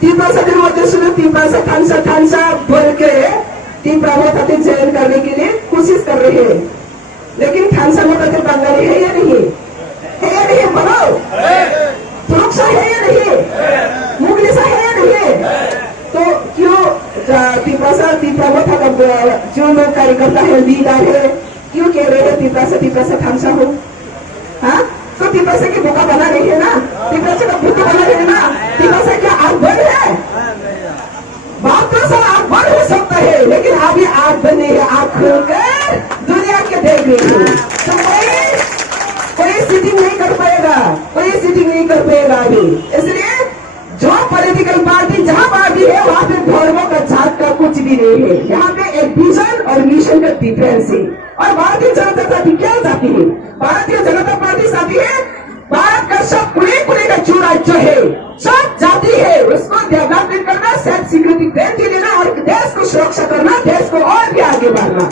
तीन मध्यस्थों तीन थानसा बोल के तीन प्रभु जैन करने के लिए कोशिश कर रहे हैं, लेकिन थानसा में कहते बंगाली है या नहीं, है या नहीं, बोलो सुरक्षा है या नहीं, मुगलिसा है या नहीं। तो क्यों तीपरा था जो लोग कार्यकर्ता है, लीडर है, क्यों कह रहे हैं तीपरा थानसा हो? हाँ, तो तीपरा की बोका बना रही है ना, तीपरा का भूखा बना रही है ना, तीपरा क्या आग बंद है? बात तो सब आग बंद हो सकता है, लेकिन अभी आग बनी है, आग खोलकर दुनिया के देख रही है। तो कोई सीटिंग नहीं कर पाएगा, कोई सीटिंग नहीं कर पाएगा अभी। इसलिए जो पॉलिटिकल पार्टी जहां पार्टी है वहां पे धर्मों का जात का कुछ भी नहीं है। यहाँ पे एक विजन और मिशन का डिफरेंस है। और भारतीय जनता पार्टी क्या चाहती है? भारतीय जनता पार्टी चाहती है भारत का सब खुले का जो राज्य है, सब जाति है, उसको डेवलपमेंट करना, सेल्फ सिक्योरिटी देना और देश को सुरक्षा करना, देश को और भी आगे बढ़ना।